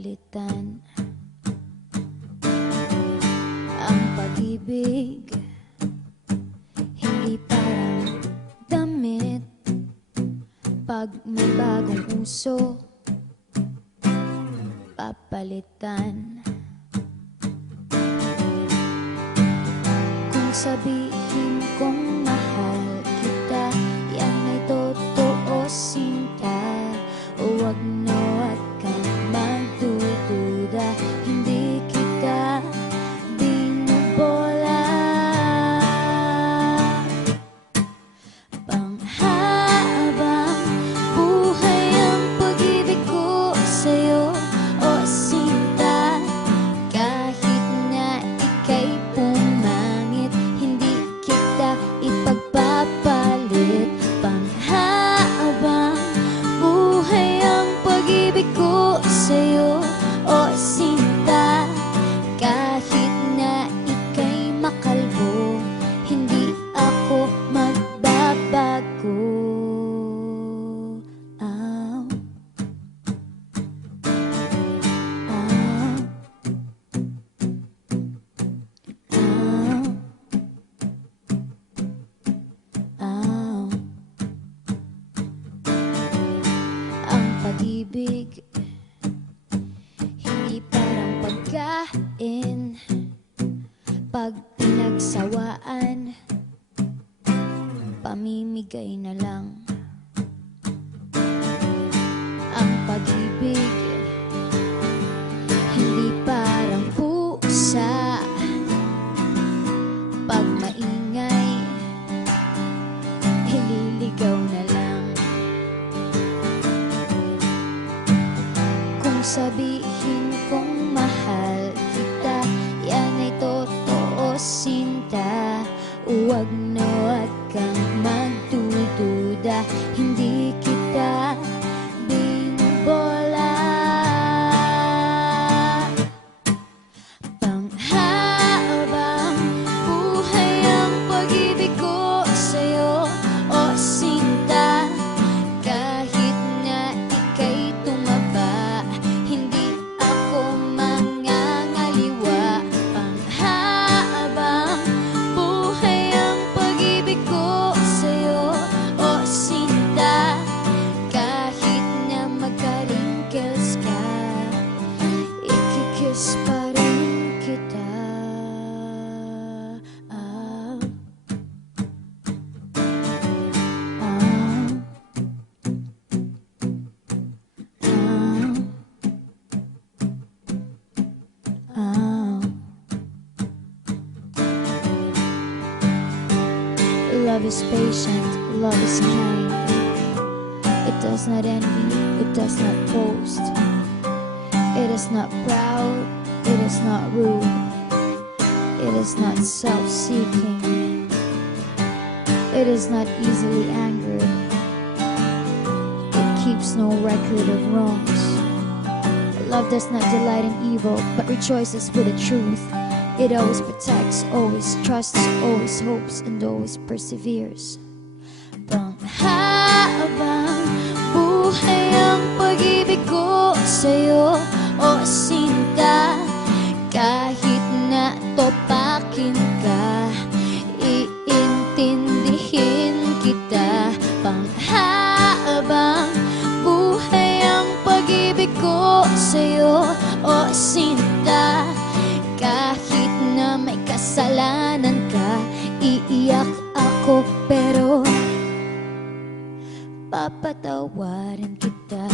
papalitan ang pag-ibig. Hindi parang damit pag may bagong uso, papalitan. Kung sabihin kong mahal kita, yan ay totoo, sinta. Huwag na huwag kang magdududa, hindi kita binubola. Panghabang buhay ang pag-ibig ko sa'yo, o sinta. Kahit na ika'y pumangit, hindi kita ipagpapalit. Panghabang buhay ang pag-ibig ko sa'yo, o sinta. Kahit na ika'y makalbo, hindi ako magbabago. Ow. Ow. Ow. Ow. Ang pag-ibig hindi parang pagkain, pag pinagsawaan, pamimigay na lang. Ang pag-ibig hindi parang pusa, pag maingay, hililigaw na lang. Kung sabihin kong mahal kita, yan ay totoo, sinta. Huwag na huwag kang magdududa, hindi kita binubola. Panghabang buhay ang pag-ibig ko sa'yo, o sinta. Kahit na ika'y tumaba, hindi ako mangangaliwa. Panghabang buhay ang pag-ibig ko sa'yo, o sinta. Kahit na magka-wrinkles ka, ikikiss pa rin kita. Ah. Ah. Ah. Love is patient, love is kind. It does not envy, it does not boast. It is not proud, it is not rude. It is not self-seeking. It is not easily angered. It keeps no record of wrongs. Love does not delight in evil, but rejoices with the truth. It always protects, always trusts, always hopes, and always perseveres. Panghabang buhay ang pag-ibig ko sa'yo, o sinta. Kahit na topakin ka, iintindihin kita. Panghabang buhay ang pag-ibig ko sa'yo, o sinta. Kahit na may kasalanan ka, iiyak ako pero papatawarin kita.